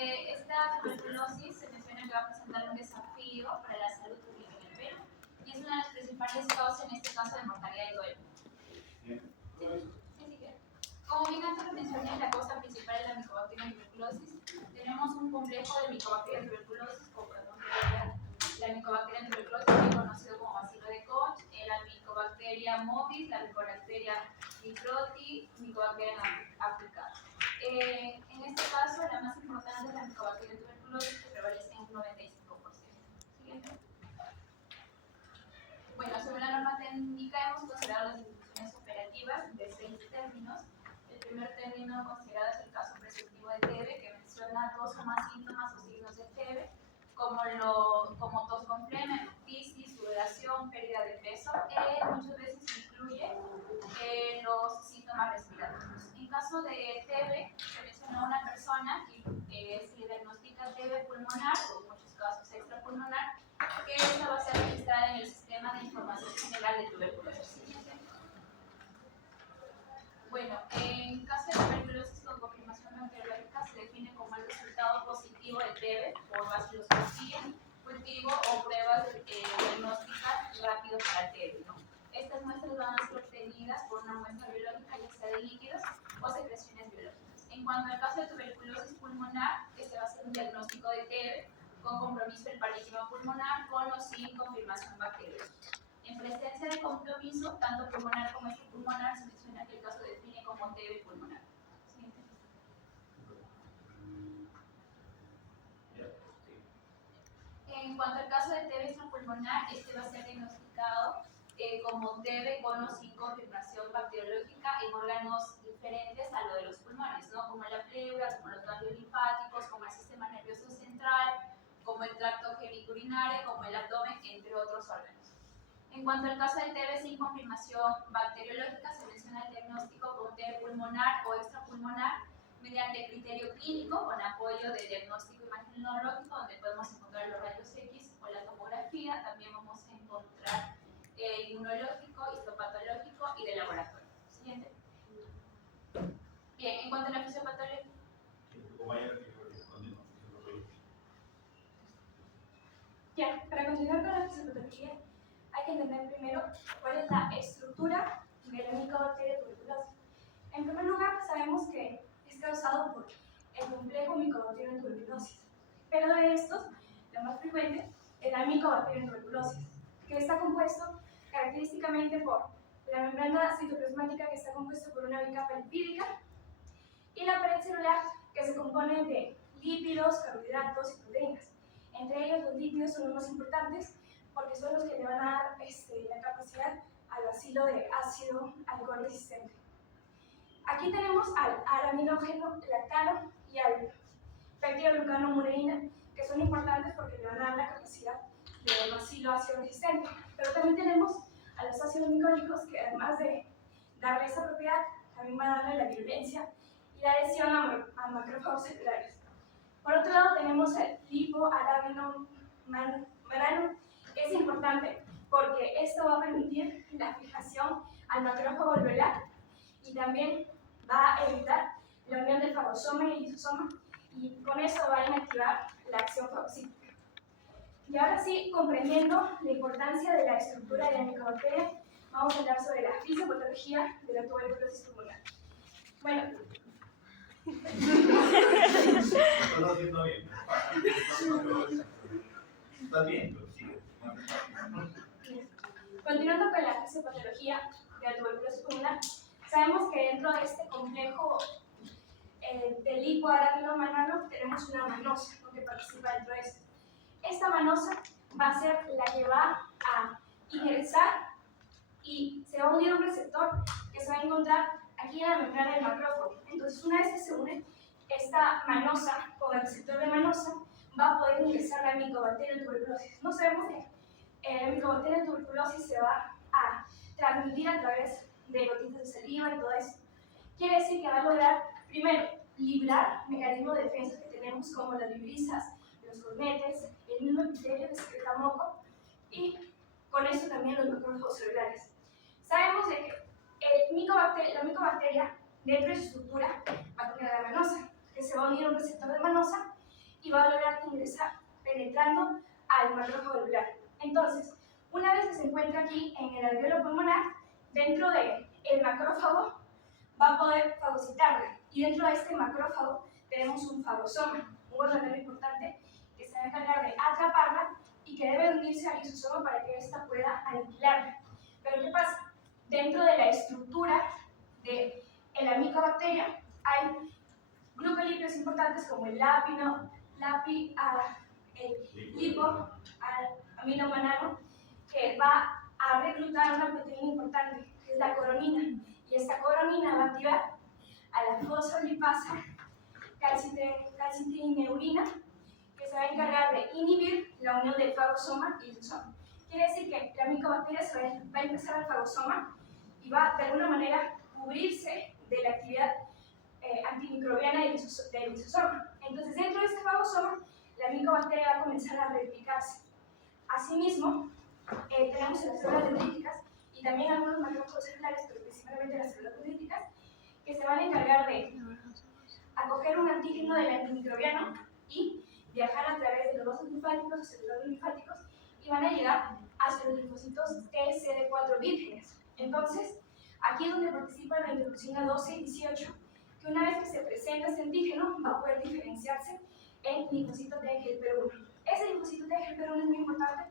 esta tuberculosis se menciona que va a presentar un desafío para la salud pública en el Perú y es una de las principales causas, en este caso, de mortalidad y duelo. Como bien antes lo mencioné, la causa principal es la Mycobacterium tuberculosis. Tenemos un complejo de Mycobacterium tuberculosis, como podemos ver la Mycobacterium tuberculosis, también conocido como bacilo de Koch, la Mycobacteria morbis, la Mycobacteria microti, Mycobacterium africana. En este caso, la más importante es la Mycobacterium tuberculosis, que prevalece en un 95%. Siguiente. Bueno, sobre la norma técnica hemos considerado las definiciones operativas de 6 términos. El primer término considerado es el caso presuntivo de TB, que menciona 2 o más síntomas o signos de TB, como tos con flema, hemoptisis, sudoración, pérdida de peso, muchas veces incluye los síntomas respiratorios. En caso de TB, se menciona una persona que se le diagnostica TB pulmonar, o en muchos casos extrapulmonar, que esta va a ser registrada en el Sistema de Información General de Tuberculosis. Bueno, en caso de tuberculosis con confirmación bacteriológica se define como el resultado positivo de TB por baciloscopía, cultivo o pruebas diagnósticas rápido para TB, ¿no? Estas muestras van a ser obtenidas por una muestra biológica, ya sea de líquidos o secreciones biológicas. En cuanto al caso de tuberculosis pulmonar, este va a ser un diagnóstico de TB con compromiso del parénquima pulmonar, con o sin confirmación bacteriológica. En presencia de compromiso, tanto pulmonar como extrapulmonar, se menciona que el caso define como TB pulmonar. Siguiente. En cuanto al caso de TB extrapulmonar, este va a ser diagnosticado como TB con o sin confirmación bacteriológica en órganos diferentes a lo de los pulmones, ¿no? Como la pleura, como los ganglios linfáticos, como el sistema nervioso central, como el tracto geniturinario, como el abdomen, entre otros órganos. En cuanto al caso de TB sin confirmación bacteriológica, se menciona el diagnóstico con TB pulmonar o extrapulmonar mediante criterio clínico con apoyo de diagnóstico imagenológico, donde podemos encontrar los rayos X o la tomografía. También vamos a encontrar inmunológico, histopatológico y de laboratorio. Siguiente. Bien, en cuanto a la fisiopatología. Bien, para continuar con la fisiopatología, hay que entender primero cuál es la estructura de la Mycobacteria tuberculosis. En primer lugar, sabemos que es causado por el complejo Mycobacterium tuberculosis, pero de estos, lo más frecuente es la Mycobacterium tuberculosis, que está compuesto característicamente por la membrana citoplasmática, que está compuesta por una bicapa lipídica, y la pared celular, que se compone de lípidos, carbohidratos y proteínas. Entre ellos, los lípidos son los más importantes porque son los que le van a dar la capacidad al bacilo de ácido alcohol resistente. Aquí tenemos al aminógeno lactano y al peptidoglucanomureína, que son importantes porque le van a dar la capacidad del bacilo ácido resistente. Pero también tenemos a los ácidos micólicos, que además de darle esa propiedad, también van a darle la virulencia y la adhesión a macrófagos celulares. Por otro lado, tenemos el lipoarabinomanano, que es importante porque esto va a permitir la fijación al macrófago alveolar y también va a evitar la unión del fagosoma y el lisosoma, y con eso va a inactivar la acción fagocítica. Y ahora sí, comprendiendo la importancia de la estructura de la Mycobacteria, vamos a hablar sobre la fisiopatología de la tuberculosis pulmonar. Bueno, Estás haciendo bien. Estás bien, pero sigue. Continuando con la fisiopatología de la tuberculosis pulmonar, sabemos que dentro de este complejo del lipoarabinomanano tenemos una manosa, ¿no?, que participa dentro de esto. Esta manosa va a ser la que va a ingresar y se va a unir a un receptor que se va a encontrar aquí en la membrana del macrófago. Entonces, una vez que se une esta manosa con el receptor de manosa, va a poder ingresar la Mycobacterium tuberculosis. No sabemos que la Mycobacterium tuberculosis se va a transmitir a través de gotitas de saliva y todo eso. Quiere decir que va a lograr, primero, librar mecanismos de defensa que tenemos, como las vibrisas, los cornetes, el mismo epitelio que secreta moco, y con eso también los macrófagos celulares. Sabemos de que la micobacteria, dentro de su estructura, va a tener la manosa, que se va a unir a un receptor de manosa y va a lograr ingresar penetrando al macrófago alveolar. Entonces, una vez que se encuentra aquí en el alveolo pulmonar, dentro del macrófago va a poder fagocitarla, y dentro de este macrófago tenemos un fagosoma, un organelo importante que se va a encargar de atraparla y que debe unirse al lisosoma para que ésta pueda aniquilarla. Pero ¿qué pasa? Dentro de la estructura de la micobacteria hay glucolípidos importantes como el el lipo, amino manano, que va a reclutar una proteína importante, que es la coronina, y esta coronina va a activar a la fosfolipasa calcitrineurina, que se va a encargar de inhibir la unión del fagosoma y lisosoma. Quiere decir que la micobacteria va a empezar al fagosoma y va de alguna manera cubrirse de la actividad antimicrobiana del lisosoma. Entonces, dentro de este fagosoma, la micobacteria va a comenzar a replicarse. Asimismo, tenemos las células dendríticas y también algunos macrófagos celulares, pero principalmente las células dendríticas, que se van a encargar de acoger un antígeno del antimicrobiano y viajar a través de los vasos linfáticos o celulares linfáticos y van a llegar hacia los linfocitos TCD4 vírgenes. Entonces, aquí es donde participa la interleucina 12 y 18, que una vez que se presenta este antígeno va a poder diferenciarse en linfocito T helper 1. Ese linfocito T helper 1 es muy importante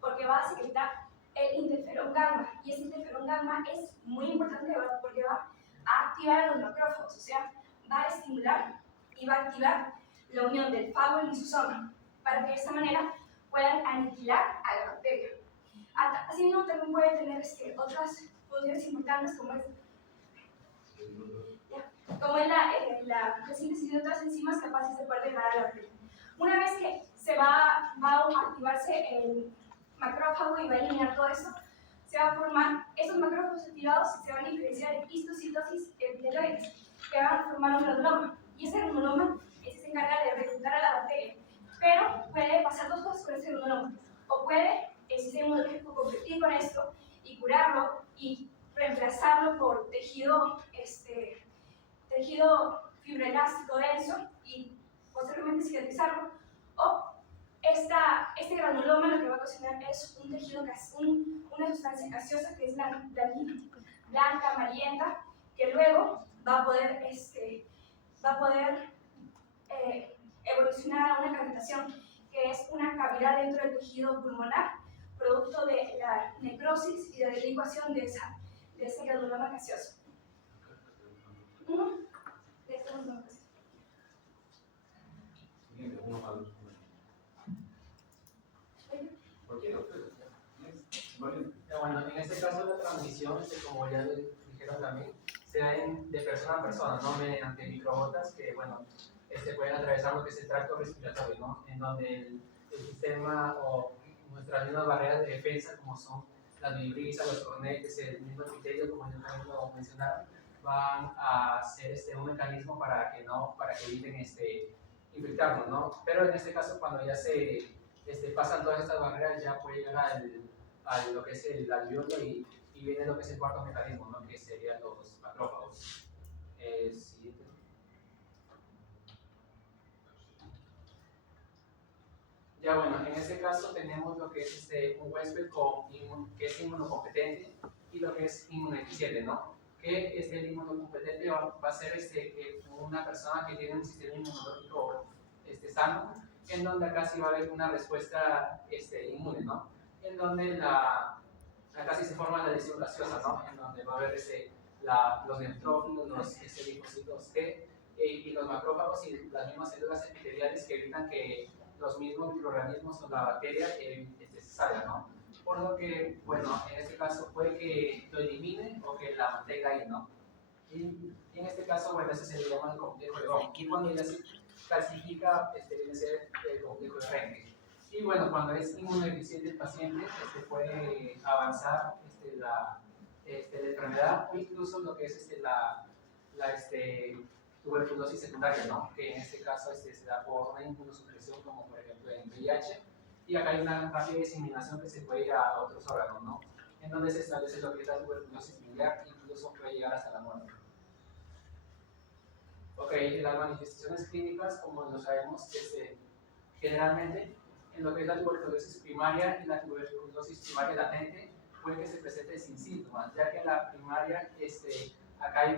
porque va a secretar el interferón gamma, y ese interferón gamma es muy importante porque va a activar a los macrófagos, o sea, va a estimular y va a activar la unión del fago y lisosoma para que de esta manera puedan aniquilar a la bacteria. Asimismo, también puede tener otras funciones importantes como es la síntesis de otras enzimas capaces de poder degradar a la bacteria. Una vez que se va a activarse el macrófago y va a eliminar todo esto, se va a formar, esos macrófagos activados se van a diferenciar en histocitosis epiteloides, que van a formar un granuloma, y ese granuloma se encarga de reclutar a la bacteria. Pero puede pasar dos cosas con ese granuloma, o puede el sistema inmunológico competir con esto y curarlo y reemplazarlo por tejido fibroelástico denso y posteriormente cicatrizarlo, o este granuloma lo que va a ocasionar es un tejido, una sustancia gaseosa que es la blanca, amarillenta, que luego va a poder evolucionar a una cavitación, que es una cavidad dentro del tejido pulmonar, producto de la necrosis y de la licuación de ese granuloma gaseoso. Bueno, en este caso la transmisión, como ya dijeron también, se da de persona a persona, ¿no? Mediante microgotas que, bueno, pueden atravesar lo que es el tracto respiratorio, ¿no? En donde el sistema o nuestras mismas barreras de defensa, como son las vibrisas, los cornetes, el mismo epitelio, como ya también lo mencionaron, van a hacer un mecanismo para que eviten infectarnos, ¿no? Pero en este caso, cuando ya se pasan todas estas barreras, ya puede llegar a lo que es el alveolo y viene lo que es el cuarto mecanismo, ¿no? Que serían los macrófagos. Siguiente. Ya bueno, en este caso tenemos lo que es un huésped que es inmunocompetente y lo que es inmunodeficiente, ¿no? Que el inmunocompetente va a ser que una persona que tiene un sistema inmunológico sano, en donde acá sí va a haber una respuesta inmune, ¿no? En donde acá sí se forma la lesión gaseosa, ¿no? En donde va a haber los neutrófilos, los linfocitos T y los macrófagos y las mismas células epiteliales que evitan que los mismos microorganismos o la bacteria se salgan, ¿no? Por lo que, bueno, en este caso puede que lo elimine o que la mantenga ahí, ¿no? Y en este caso, bueno, ese se le llama el complejo de Bohm. Y cuando ya se calcifica, viene a ser el complejo de Renge. Y bueno, cuando es inmunodeficiente el paciente, puede avanzar la enfermedad o incluso lo que es la tuberculosis secundaria, ¿no? Que en este caso se da por una inmunosupresión, como por ejemplo en VIH, y acá hay una rápida diseminación que se puede ir a otros órganos, ¿no? En donde se establece lo que es la tuberculosis biliar, incluso puede llegar hasta la muerte. Ok, las manifestaciones clínicas, como lo sabemos, Generalmente, en lo que es la tuberculosis primaria y la tuberculosis primaria latente, puede que se presente sin síntomas, ya que en la primaria, acá hay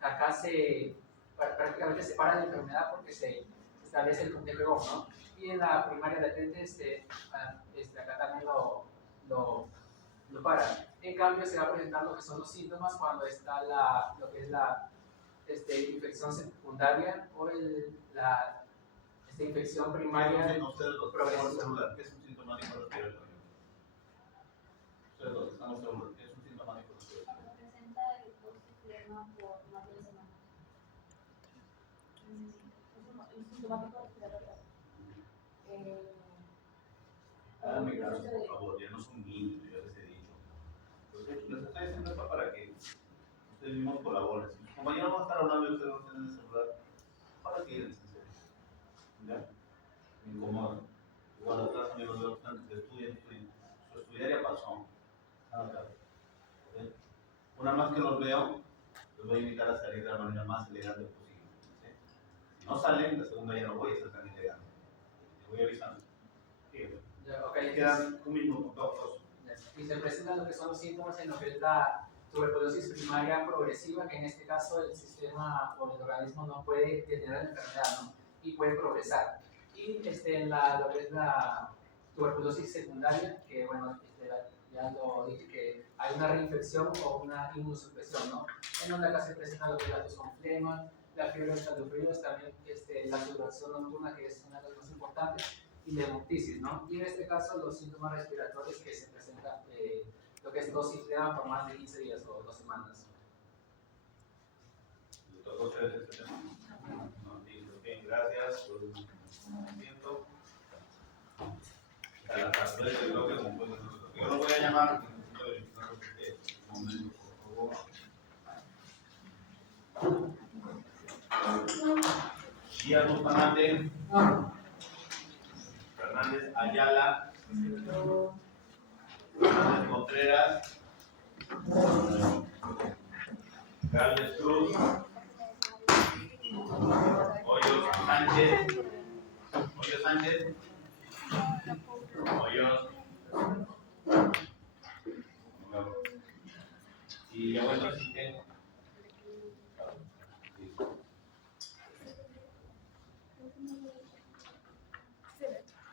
acá prácticamente se para la enfermedad porque se establece el conteo, ¿no? Y en la primaria latente, acá también lo para. En cambio, se va a presentar lo que son los síntomas cuando está lo que es la infección secundaria o infección primaria progresiva. ¿Qué es un sintomático respiratorio? Ustedes dos, estamos seguros. ¿Qué es un sintomático respiratorio? Cuando presenta el problema por más de una semana. El sintomático respiratorio. Háganme caso, por favor, ya no son niños, yo les he dicho. Entonces, les estoy diciendo esto para que ustedes mismos colaboren. Si sus compañeros van a estar hablando y ustedes no tienen el celular, ¿para qué en serio? ¿Ya? Me incomoda. Igual atrás, amigos de los que estudian. Su estudiar ya pasó. Nada claro. ¿Okay? Una más que los veo, los voy a invitar a salir de la manera más elegante posible. ¿Sí? Si no salen, la segunda ya no voy a ser tan elegante. Les voy avisando. Fíjense. Okay, Quedan un minuto, dos. Y se presentan lo que son los síntomas en lo que es la tuberculosis primaria progresiva, que en este caso el sistema o el organismo no puede detener la enfermedad, ¿no? Y puede progresar. Y en lo que es la tuberculosis secundaria, que bueno, ya lo dije, que hay una reinfección o una inmunosupresión, ¿no? En donde acá se presenta lo que es la tos con flema, la fiebre escalofríos, también la sudoración nocturna, que es una de las más importantes, y la hemoptisis, ¿no? Y en este caso los síntomas respiratorios que se presentan, lo que es tos y flema por más de 15 días o 2 semanas. ¿Les tocó a ustedes este tema? No, bien, gracias por el momento. A las 3 del bloque, como pueden ver, yo lo voy a llamar porque necesito verificar porque un momento, por favor. Díaz Bustamante, Fernández Ayala, Fernández Contreras, Carles Cruz, Hoyos Sánchez, Hoyos, y ya bueno, asistente.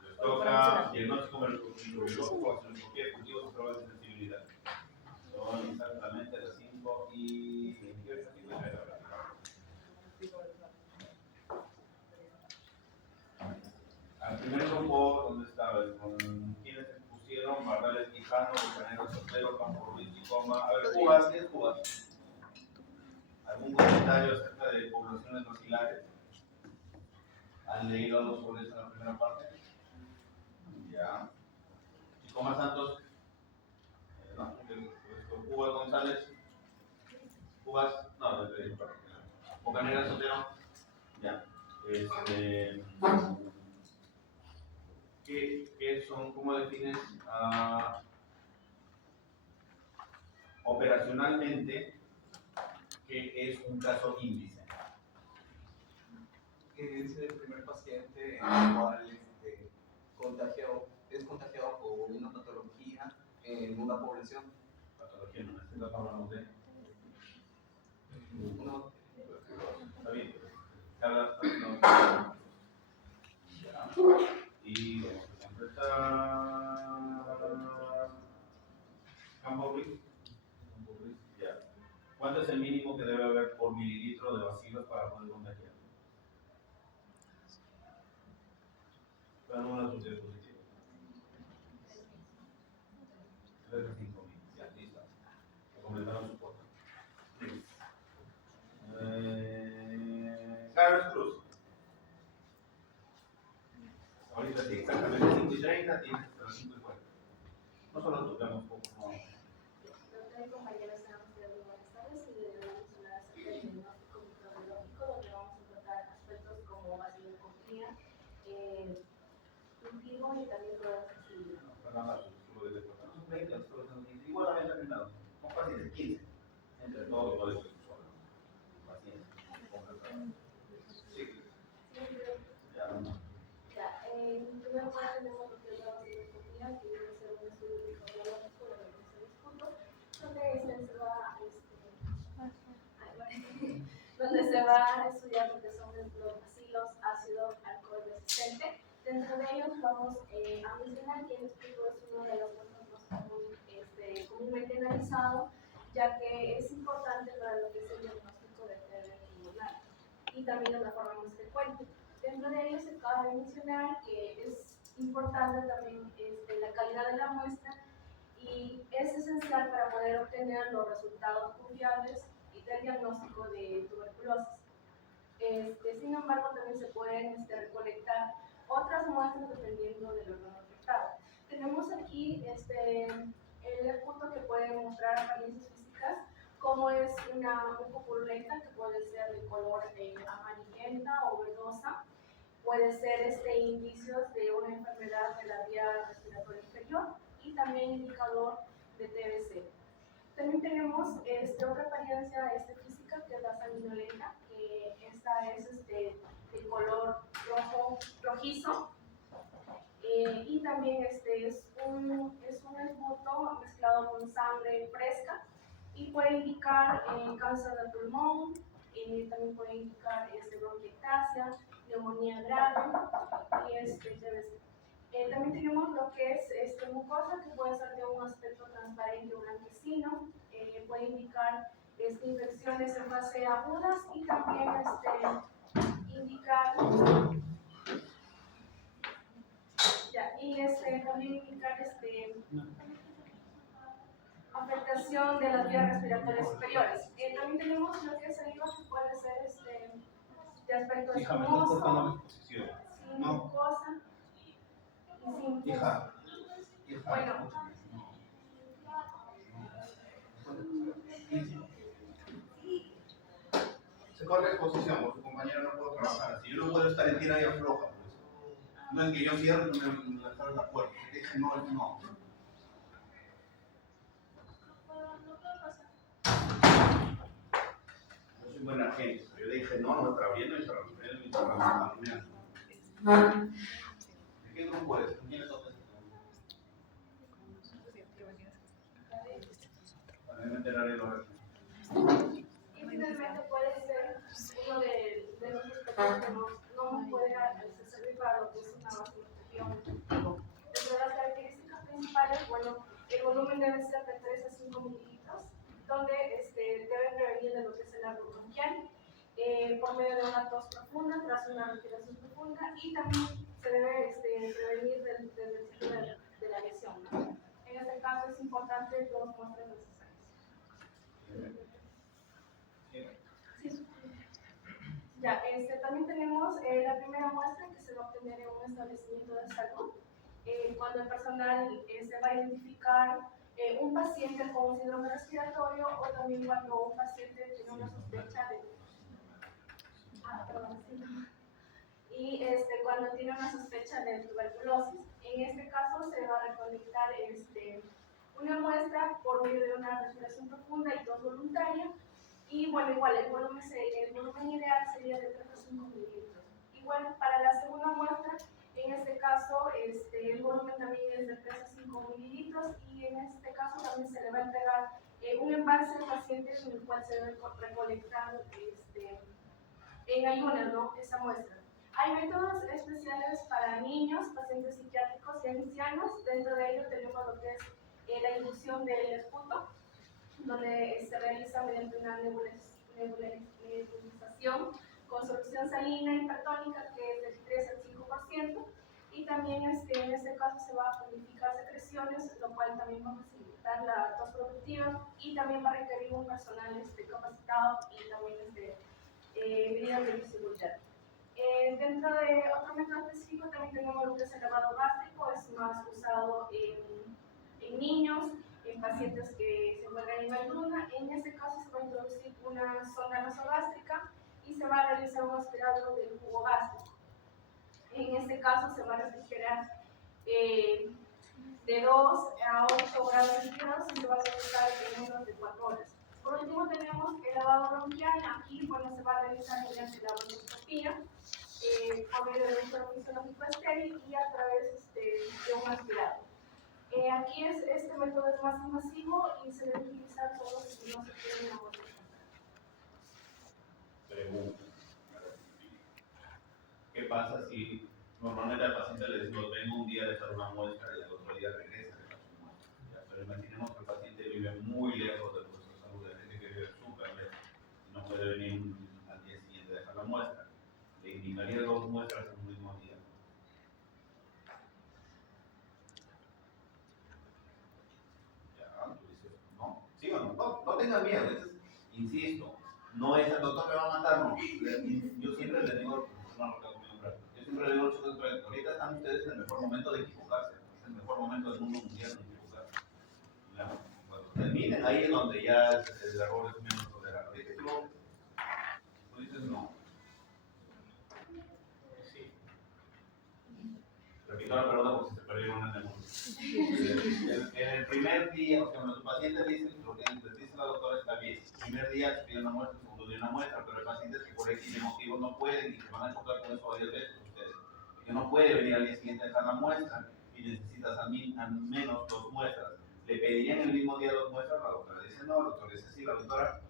Les toca diagnóstico microbiológico, accionoscopía de cultivos y pruebas de sensibilidad. Son exactamente las 5:28. Al primer grupo, ¿dónde estaba? Con quienes se pusieron, Bardales Quijano, Bucanero Sotero, Campo Ruiz y Coma. A ver, Cubas, ¿qué es Cubas? ¿Algún comentario acerca de poblaciones vacilares? ¿Han leído algo sobre eso en la primera parte? Ya. Chicoma Santos, no, Cubas González, Cubas, no, Bocanera Sotero, ya. ¿Qué son, cómo defines operacionalmente qué es un caso índice? Que es el primer paciente en el cual es contagiado por una patología en una población. Patología, no, en este caso hablamos de. No. Está bien, no. Ya. Y vamos a empezar. Campo Ruiz. Ya. ¿Cuánto es el mínimo que debe haber por mililitro de bacilos para poder contagiar? Para una sustancia positiva. 3 a 5.000. Ya, listo. Completaron su cuota. Carlos Cruz. Ahorita sí, exactamente 5:30, tienes hasta las 5:40. No solo tocamos poco, no. Doctor y compañeros, buenas tardes y le voy a mencionar acerca del diagnóstico microbiológico, donde vamos a tratar aspectos como baciloscopía, cultivo y también pruebas de sensibilidad. No, para nada, solo de después. No son 20, solo son 15. Igual había terminado. Son fáciles, 15. Entre todos, todo eso. Paciencia. Sí. Ya, no. va a estudiar lo que son los bacilos ácido alcohol resistente. Dentro de ellos vamos a mencionar que el esputo es uno de los más comúnmente analizado, ya que es importante para lo que es el diagnóstico de TB pulmonar y también es la forma más frecuente. Dentro de ellos se cabe mencionar que es importante también la calidad de la muestra y es esencial para poder obtener los resultados confiables y del diagnóstico de tuberculosis. Sin embargo, también se pueden recolectar otras muestras dependiendo del órgano afectado. Tenemos aquí el esputo que puede mostrar apariencias físicas, como es una purulenta que puede ser de color amarillenta o verdosa, puede ser indicios de una enfermedad de la vía respiratoria inferior y también indicador de TBC. También tenemos otra apariencia física que es la sanguinolenta, que esta es de color rojizo, y también es un esputo mezclado con sangre fresca y puede indicar cáncer del pulmón, también puede indicar bronquiectasia, neumonía grave y TBC. También tenemos lo que es mucosa, que puede ser de un aspecto transparente o blanquecino, puede indicar infecciones en fase agudas y también indicar también indicar afectación de las vías respiratorias superiores. También tenemos lo que es el IVA, que puede ser de aspecto espumoso, sin mucosa y sin Hija. bueno. Se corre exposición, o su compañero no puede trabajar así. Yo no puedo estar en tira y afloja, pues. No es que yo cierre y me cerro la puerta. Dije no, es no. Yo soy buena gente. Yo le dije no, no está abriendo y se rompió mi trabajo. ¿De qué grupo eres? ¿Quién es otro? Para me enteraré los resultados. Y finalmente puede ser uno de los aspectos que no puede servir para lo que es una vacunación. Dentro de las características principales, bueno, el volumen debe ser de 3 a 5 mililitros, donde debe prevenir de lo que es el árbol bronquial, por medio de una tos profunda, tras una respiración profunda, y también se debe prevenir del ciclo de la lesión, ¿no? En este caso es importante dos muestras necesarias. Sí. Ya, también tenemos la primera muestra que se va a obtener en un establecimiento de salud, cuando el personal se va a identificar un paciente con un síndrome respiratorio o también cuando un paciente tiene una sospecha de y cuando tiene una sospecha de tuberculosis. En este caso se va a recolectar una muestra por medio de una respiración profunda y tos voluntaria. Y bueno, igual el volumen ideal sería de 3 a 5 mililitros. Igual para la segunda muestra, en este caso el volumen también es de 3 a 5 mililitros y en este caso también se le va a entregar un envase al paciente en el cual se debe recolectar en ayunas, ¿no? Esa muestra. Hay métodos especiales para niños, pacientes psiquiátricos y ancianos. Dentro de ellos tenemos lo que es la inducción del esputo, donde se realiza mediante una nebulización con solución salina hipertónica que es del 3 al 5%, y también en este caso se va a purificar secreciones, lo cual también va a facilitar la tos productiva y también va a requerir un personal capacitado y también medidas de bioseguridad. Dentro de otro método específico también tenemos lo que es el lavado gástrico, es más usado en niños, en pacientes que se encuentran en ayuna. En este caso se va a introducir una sonda nasogástrica y se va a realizar un aspirado del jugo gástrico. En este caso se va a refrigerar de 2 a 8 grados centígrados y se va a realizar en menos de 4 horas. Por último tenemos el lavado bronquial. Aquí se va a realizar mediante la bronquioscopía, por medio de un suero fisiológico estéril y a través de un aspirado. Aquí este método es más invasivo y se debe utilizar solo si no se tiene una muestra. Pregunta. ¿Qué pasa si normalmente al paciente le decimos venga un día a dejar una muestra y al otro día regresa a dejar su muestra? ¿Ya? Pero imaginemos que el paciente vive muy lejos de nuestra salud, hay gente que vive súper lejos y no puede venir al día siguiente a dejar la muestra. Le indicaría 2 muestras en un mismo día. Ya, tú dices, no, sí o no, no tengan miedo, insisto, no es el doctor que va a matar, no. Yo siempre les digo, yo siempre les digo a los chicos, ahorita están ustedes en el mejor momento de equivocarse, es el mejor momento del mundo mundial de equivocarse. ¿Ya? Cuando terminen ahí es donde ya el error es menos tolerable. Ahorita tú dices no. Sí. Repito la pregunta porque se perdieron en el mundo. En el primer día, o sea, cuando tu paciente dice, lo que les dice la doctora está bien, el primer día se pide una muestra, el segundo día una muestra, pero hay pacientes que por X motivos no pueden y que van a chocar con eso varias veces ustedes. Que no puede venir al día siguiente a dejar la muestra y necesitas al menos 2 muestras. ¿Le pedirían el mismo día 2 muestras? La doctora dice no, la doctora dice sí, la doctora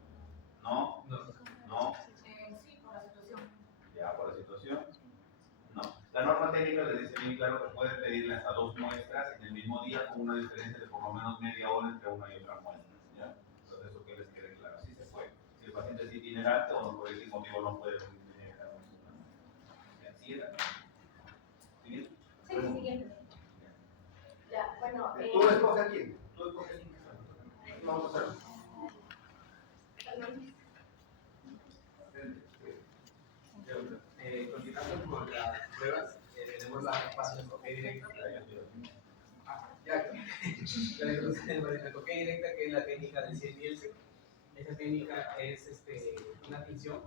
no. Sí, por la situación. Ya, por la situación. No. La norma técnica les dice bien claro que pueden pedirle hasta 2 muestras en el mismo día con una diferencia de por lo menos media hora entre una y otra muestra. ¿Ya? Entonces eso que les quede claro, sí se puede. Si el paciente es itinerante o por ese motivo no puede venir a la ¿siguiente? ¿Siguiente? Sí, siguiente. Ya, bueno, Tú escoges a quién. Tú escoges a quién. Vamos a hacerlo. Continuando con las pruebas, tenemos la fase de enfoque directa. La enfoque directa, que es la técnica del 100 Nielsen. Esta técnica es una tinción.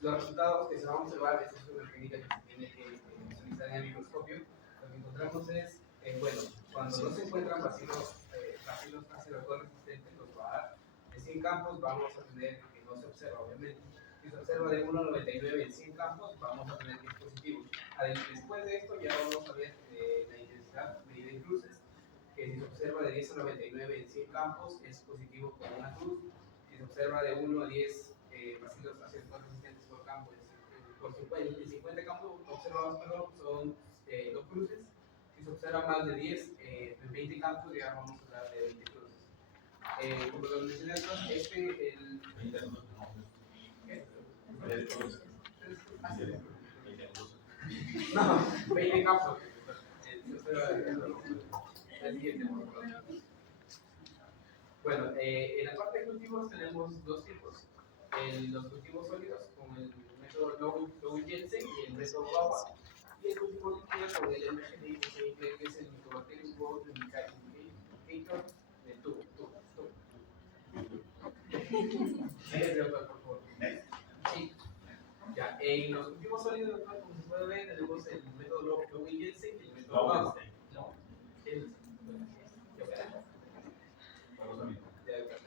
Los resultados que se van a observar es una técnica que se tiene que visualizar en el microscopio. Lo que encontramos es, bueno, cuando no se encuentran bacilos ácido-alcohol resistentes, los va a dar. En 100 campos vamos a tener que no se observa, obviamente. Si se observa de 1,99 en 100 campos, vamos a tener 10 positivos. Después de esto ya vamos a ver la intensidad medida en cruces, que si se observa de 10 a 99 en 100 campos es positivo con una cruz. Si se observa de 1 a 10 bacilos ácido-alcohol resistentes por campo, por 50 campos observados son 2 cruces. Si se observa más de 10, en 20 campos ya vamos a hablar de 20 cruces. Como lo mencioné antes, el 20 no. No, 20 campos. Bueno, en la parte de cultivos tenemos 2 tipos. Los cultivos sólidos con el método Lowy-Jensen y el método Wawa. Y el cultivo líquido con el MGDI, que es el Mycobacterium growth indicator del tubo. Por favor. Sí. Ya, en los cultivos sólidos, como se puede ver, tenemos el método Lowy-Jensen y el método Wawa.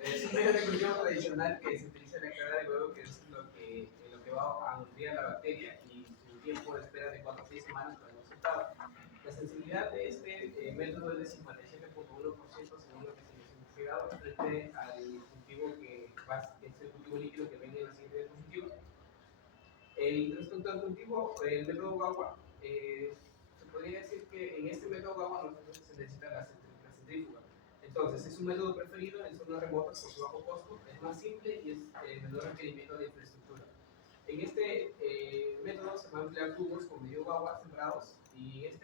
Es un medio de cultivo tradicional que se utiliza en la clara de huevo, que es lo que va a nutrir a la bacteria, y su tiempo de espera de 4 a 6 semanas para el resultado. La sensibilidad de este método es de 57.1% según lo que se ha investigado, frente al cultivo es el cultivo líquido que viene en la siguiente diapositiva. Respecto al cultivo, el método Wawa, se podría decir que en este método Wawa no se necesita la centrífuga. Entonces, es un método preferido en zonas remotas por su bajo costo, es más simple y es menor requerimiento de infraestructura. En este método se van a emplear tubos con medio Wawa sembrados, y en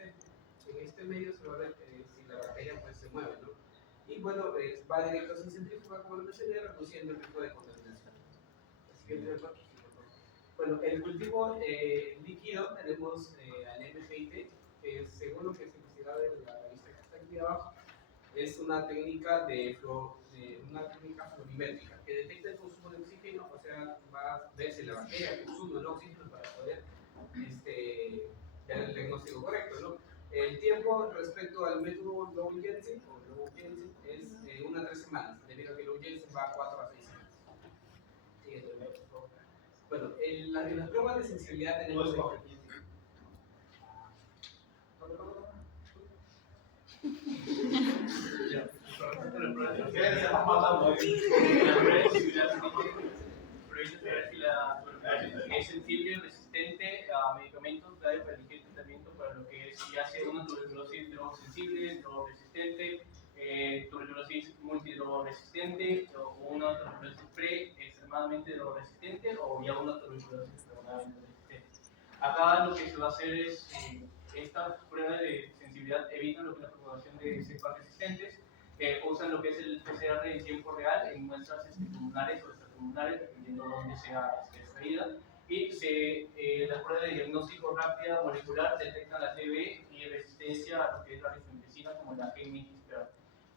este medio se va a ver si la bacteria pues, se mueve, ¿no? Y bueno, va directo sin centrífuga, como lo mencioné, reduciendo el riesgo de contaminación. Bueno, el cultivo líquido tenemos al MGIT, que según lo que se investigaba en la revista que está aquí abajo, es una técnica florimétrica que detecta el consumo de oxígeno, o sea, va a ver si la bacteria consume el oxígeno para poder dar el diagnóstico correcto, ¿no? El tiempo respecto al método Lowy-Jensen es 1 a 3 semanas, debido a que Lowy-Jensen va a 4 a 6 semanas. Siguiente, por favor. Bueno, en las pruebas de sensibilidad tenemos... ¿Qué estamos matando ahí? medicamentos clave para elegir tratamiento para lo que es ya sea una tuberculosis drogosensible, drogoresistente, tuberculosis multidrogoresistente o una tuberculosis extremadamente drogoresistente o ya una tuberculosis extremadamente resistente. Acá lo que se va a hacer es estas pruebas de sensibilidad evitan lo que es la propagación de cepas resistentes, usan lo que es el PCR en tiempo real en muestras pulmonares o extrapulmonares, dependiendo de dónde sea extraída, y la prueba de diagnóstico rápida molecular detecta la TB y resistencia a lo que es la rifampicina como la GMX.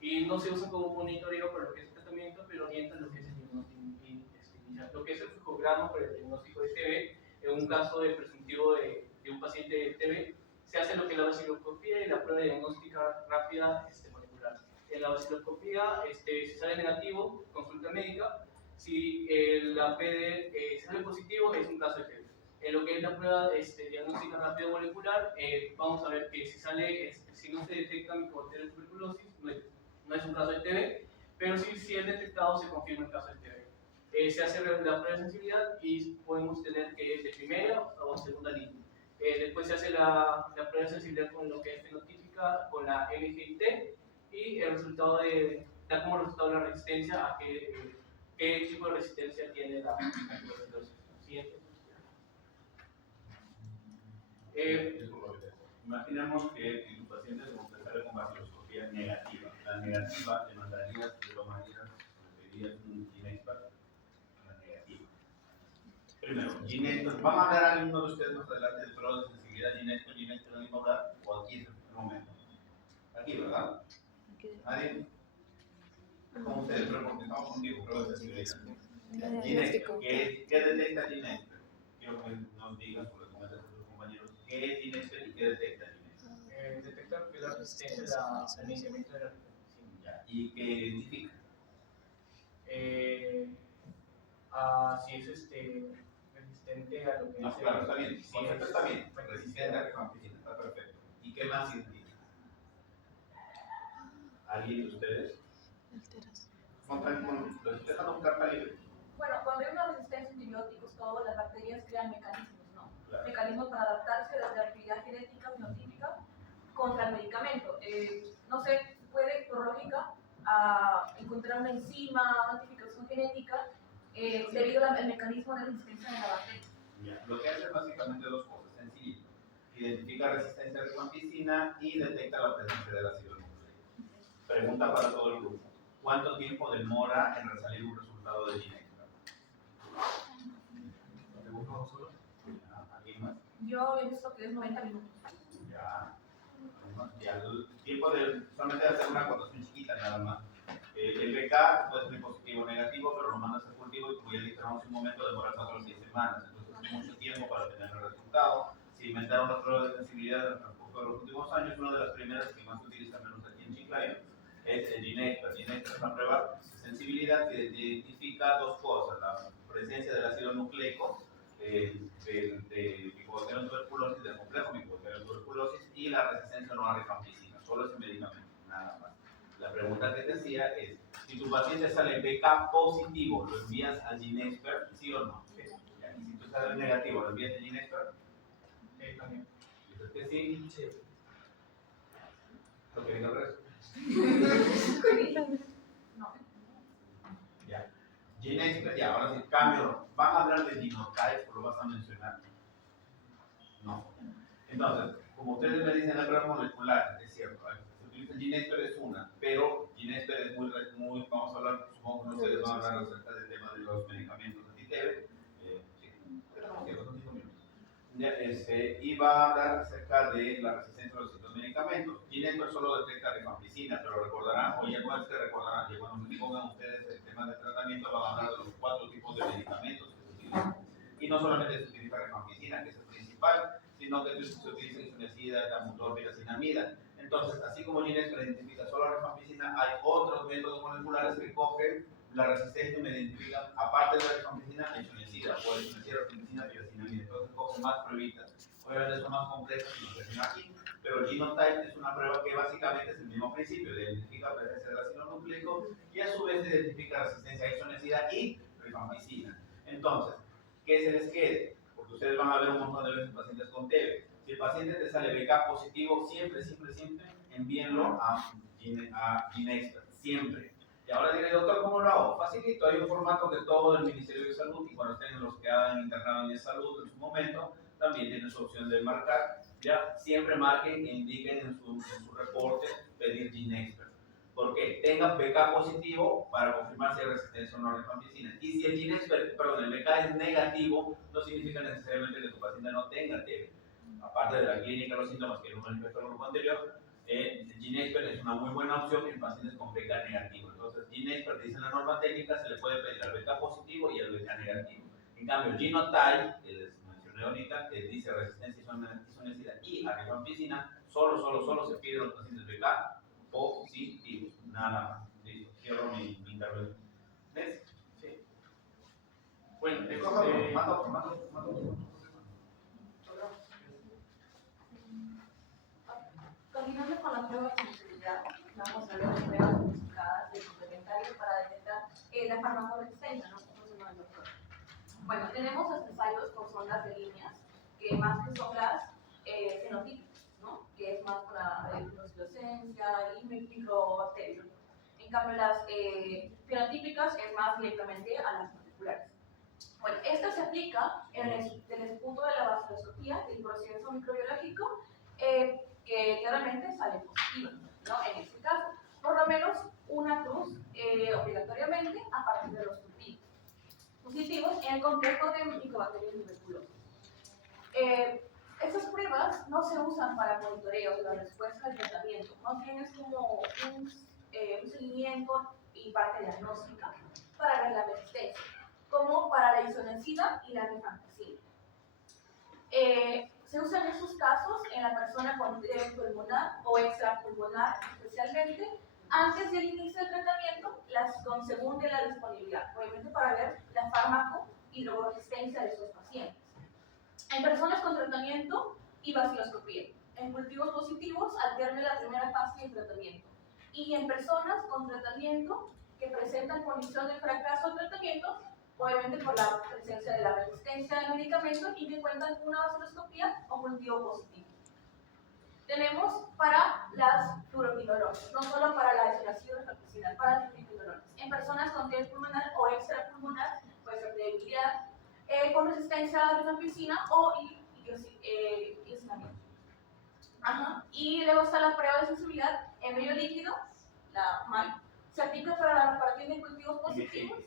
Y no se usa como monitoreo para lo que es el tratamiento, pero orientan lo que es el diagnóstico inicial. Lo que es el flujograma para el diagnóstico de TB, en un caso de presuntivo de un paciente de TB, se hace lo que es la vaciloscopía y la prueba de diagnóstica rápida molecular. En la vaciloscopía, si sale negativo, consulta médica. Si la PD sale positivo, es un caso de TB. En lo que es la prueba diagnóstica rápida molecular, vamos a ver que si no se detecta micobacteria de tuberculosis, no es un caso de TB, pero si es detectado, se confirma el caso de TB. Se hace la prueba de sensibilidad y podemos tener que es de primera o segunda línea. Después se hace la prueba de sensibilidad con lo que es fenotípica, con la MGIT, y el resultado da como resultado la resistencia a qué tipo de resistencia tiene la tuberculosis. Siguiente. Imaginemos que tu paciente se completaría con vaciloscopía negativa. La negativa le mandarías, le pedirías un Ginexpa. La negativa. Primero, Ginexpa. ¿Vamos a hablar a alguno de ustedes más adelante del prueba de sensibilidad Ginexpa en el mismo lugar? ¿O aquí es el momento? Aquí, ¿verdad? ¿Nadie? ¿Cómo ustedes? Pero porque estamos contigo, prueba de sensibilidad. Ginexpa. ¿Qué detecta Ginexpa? Quiero que nos digas o le comentes a tus compañeros qué es Ginexpa y qué detecta Ginexpa. Detecta que la resistencia al iniciamiento de la rifampicina. ¿Y qué identifica? Si es resistente a lo que No, es. claro, está bien. Sí, Concepto está bien. Resistente a rifampicina, está perfecto. ¿Y qué más identifica? ¿Alguien de ustedes? Los estoy dejando un carta libre. Bueno, cuando hay una resistencia a antibióticos, todas las bacterias crean mecanismos, ¿no? Claro. Mecanismos para adaptarse a la actividad genética fenotípica contra el medicamento. No sé, puede, por lógica, encontrar una enzima, una modificación genética debido al mecanismo de resistencia de la bacteria. Ya. Lo que hace es básicamente dos cosas, sencillo. Identifica resistencia a rifampicina y detecta la presencia del ácido nucleico. Pregunta para todo el grupo. ¿Cuánto tiempo demora en resalir un resultado de Ginexpa? ¿Segundo solo? ¿Alguien más? Yo he visto que es 90 minutos. Ya. El tiempo de solamente hacer una contación chiquita nada más. El BK puede ser positivo o negativo, pero lo mandas a cultivo y como ya dijimos en un momento demora 4 o 6 semanas. Entonces hay mucho tiempo para tener el resultado. Se inventaron las pruebas de sensibilidad en el transcurso de los últimos años. Una de las primeras que más se utiliza, menos aquí en Chiclayo, es el Ginexpa. Ginexpa es una prueba de sensibilidad que identifica dos cosas: la presencia del ácido nucleico, de micobacterium tuberculosis, del complejo micobacterium tuberculosis, y la resistencia no a rifampicina. Solo ese medicamento, nada más. La pregunta que te hacía es: si tu paciente sale BK positivo, ¿lo envías al Ginexpa, sí o no? Y si tú sales negativo, ¿lo envías al Ginexpa? También. ¿Dices que sí? Sí. Lo que diga el resto. No. Ya. Ginexpa, ya, ahora sí, cambio. ¿Van a hablar de genotype o lo vas a mencionar? No. Entonces, como ustedes me dicen la prueba molecular, es cierto, se utiliza Ginexpa, es una, pero Ginexpa es muy, vamos a hablar, supongo que ustedes van a hablar acerca del tema de los medicamentos anti-TB. Sí, tenemos tiempo, son 5 minutos. Y va a hablar acerca de la resistencia a los distintos medicamentos. Ginexpa solo detecta rifampicina, pero recordarán, o ya no es que recordarán, que cuando se pongan ustedes el tema de tratamiento, van a hablar de los 4 tipos de medicamentos que se utilizan. Y no solamente se utiliza rifampicina, que es el principal, sino que se utiliza isoniazida, etamutor, piracinamida. Entonces, así como Ginexpa identifica solo la rifampicina, hay otros métodos moleculares que cogen la resistencia y me identifican, aparte de la rifampicina, la isoniazida, o la isoniazida, rifampicina, piracinamida. Entonces, cogen más pruebitas. Obviamente son más complejas que lo que aquí, pero el genotype es una prueba que básicamente es el mismo principio, identifica presencia del ácido nucleico y a su vez identifica resistencia a isoniazida y rifampicina. Entonces, ¿qué se les quede? Porque porque ustedes van a ver un montón de veces pacientes con TB. Si el paciente te sale BK positivo, siempre envíenlo a GeneXpert, siempre. Y ahora diré, doctor, ¿cómo lo hago? Facilito, hay un formato que todo el Ministerio de Salud, y cuando estén los que han internado en salud en su momento, también tienen su opción de marcar. Ya, siempre marquen e indiquen en su reporte pedir GeneXpert. Porque tengan BK positivo para confirmar si hay resistencia o no a la rifampicina. Y si el GeneXpert, perdón, el BK es negativo, no significa necesariamente que tu paciente no tenga TB. Aparte de la clínica, los síntomas que no manifestó el grupo anterior, el GeneXpert es una muy buena opción en pacientes con BK negativo. Entonces, GeneXpert dice en la norma técnica, se le puede pedir al BK positivo y al BK negativo. En cambio, el Genotype, que les mencioné ahorita, que dice resistencia isoniazida y a rifampicina, solo se pide a los pacientes BK positivos, nada más. Listo, cierro mi intervención. ¿Ves? Sí. Bueno, Continuando con las pruebas de sensibilidad, vamos a ver las pruebas sofisticadas de complementario para detectar la farmacoresistencia, ¿no? Bueno, tenemos los ensayos con sondas de líneas, que más que son las fenotípicas, ¿no? Que es más para la microcencia y microbacterias. En cambio, las fenotípicas es más directamente a las particulares. Bueno, esta se aplica en el esputo de la baciloscopía del proceso microbiológico, que claramente sale positiva, ¿no? En este caso, por lo menos una cruz obligatoriamente a partir de los positivos en el complejo de micobacterias tuberculosas. Estas pruebas no se usan para monitoreo de la respuesta al tratamiento, más bien es como un seguimiento y parte diagnóstica para ver la resistencia, como para la isoniazida y la rifampicina. Se usan en estos casos en la persona con TB pulmonar o extrapulmonar, especialmente antes del inicio del tratamiento, con según de la disponibilidad, obviamente para ver la fármaco y luego resistencia de esos pacientes. En personas con tratamiento y baciloscopía, en cultivos positivos al término de la primera fase del tratamiento, y en personas con tratamiento que presentan condición de fracaso del tratamiento, obviamente por la presencia de la resistencia al medicamento y que cuentan con una baciloscopía o cultivo positivo. Tenemos para las fluoroquinolonas, no solo para la isoniazida rifampicina, para las fluoroquinolonas. En personas con TB pulmonar o extrapulmonar, puede ser debilidad, con resistencia a la rifampicina o aislamiento. Y luego está la prueba de sensibilidad en medio líquido, la MAI, se aplica para la reparación de cultivos positivos.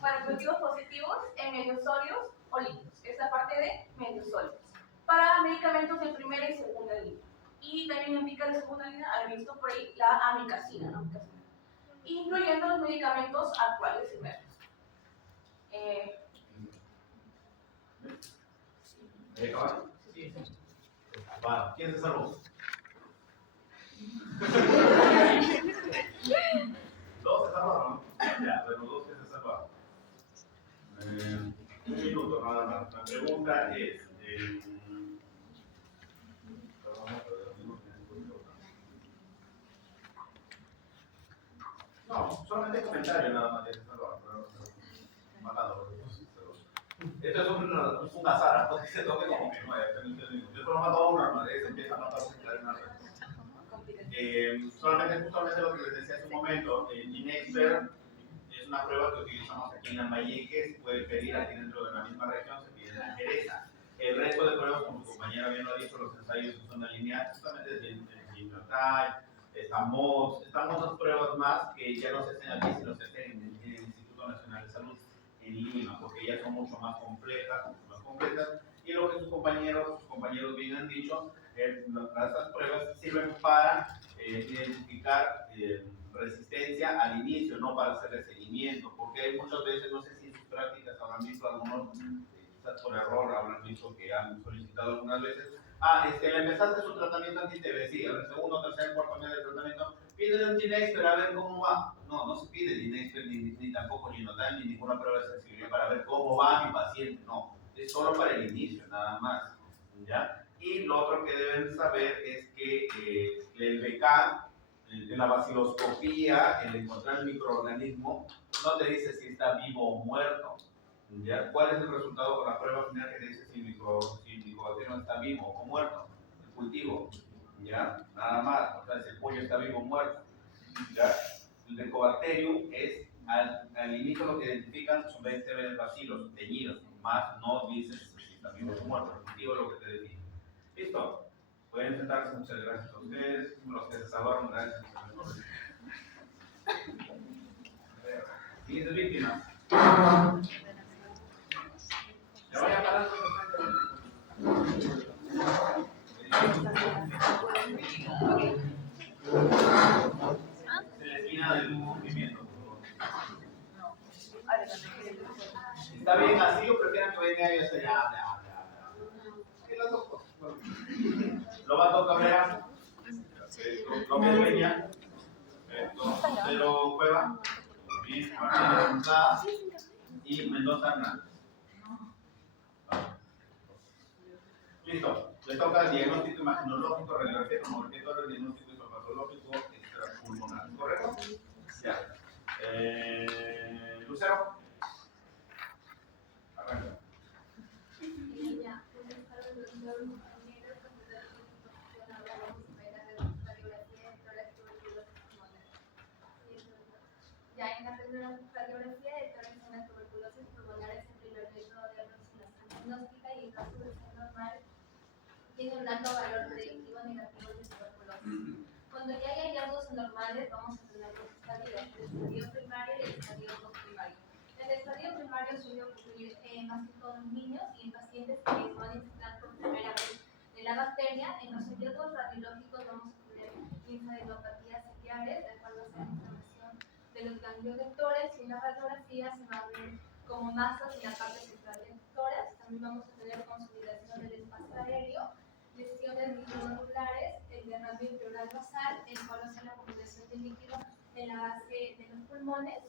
Para cultivos positivos en medios sólidos o líquidos. Esta parte de medios sólidos. Para medicamentos de primera y segunda línea. Y también implica de segunda línea, han visto por ahí la amicacina, ¿no? Incluyendo los medicamentos actuales y nuevos. Sí. Bueno, ¿quién se salvó? Dos se salvaron, ¿no? Ya, pero dos que se salvaron. Un minuto nada más. La pregunta es... no, solamente comentario nada más que se salvaron. Matando. Esto es un azar, porque se toque como que no hay. Yo solo mato a uno, se empieza a matar en una red. Justamente lo que les decía hace un momento, GeneXpert es una prueba que utilizamos aquí en Lambayeque, se puede pedir aquí dentro de la misma región, se pide en Jerez. El resto de pruebas, como su compañera bien lo ha dicho, los ensayos son alineados, justamente desde el Genotype, estamos otras pruebas más que ya no se hacen aquí, sino se hacen en el Instituto Nacional de Salud en Lima, porque ya son mucho más completas, y lo que sus compañeros bien han dicho, estas pruebas sirven para identificar resistencia al inicio, no para hacer el seguimiento, porque muchas veces, no sé si en sus prácticas habrán visto algunos, quizás por error habrán visto que han solicitado algunas veces, empezaste su tratamiento anti-TB, sí, en el segundo, tercer, cuarto mes de tratamiento, pídele un GeneXpert a ver cómo va. No se pide GeneXpert ni tampoco Genotype ni ninguna prueba de sensibilidad para ver cómo va mi paciente, no, es solo para el inicio, nada más, ¿ya? Y lo otro que deben saber es que el BK en la vaciloscopía, el encontrar el microorganismo, no te dice si está vivo o muerto. ¿Ya? ¿Cuál es el resultado con la prueba final que te dice si el micobacterio está vivo o muerto? El cultivo. ¿Ya? Nada más. O sea, si el pollo está vivo o muerto. ¿Ya? El Mycobacterium es, al inicio lo que identifican son bacilos teñidos, más no dices si está vivo o muerto. El cultivo es lo que te define. ¿Listo? Pueden sentarse, muchas gracias a ustedes, los que se salvaron, gracias. Siguiente víctima. Ya vaya parando. Se le esquina del movimiento, por favor. ¿Está bien así o prefieren que venga ellos allá? ¿Qué las dos cosas? Lobato Cabrera, López Peña, Pedro Cueva, bien, Martínez Montada y Mendoza Hernández. Listo, le toca el diagnóstico imagenológico, radiografía, tomografía, todo el diagnóstico histopatológico extrapulmonar, ¿correcto? Ya. Lucero. Arranca. Ya en la radiografía de tórax en la tuberculosis pulmonar es el primer método de diagnóstica y en caso de ser normal tiene un alto valor predictivo negativo de tuberculosis. Cuando ya hay hallazgos normales vamos a tener dos estadios, el estadio primario y el estadio postprimario. El estadio primario suele ocurrir más que todo en niños y en pacientes que se van a infectar por primera vez de la bacteria. En los hallazgos radiológicos vamos a tener linfadenopatía ciliares, de acuerdo a la inflamación de los ganglios del tórax, y en la radiografía se va a ver como masas en la parte central del tórax. También vamos a tener consolidación del espacio aéreo, lesiones micronovulares, el derrame pleural basal, el cual va a ser la acumulación de líquido en la base de los pulmones.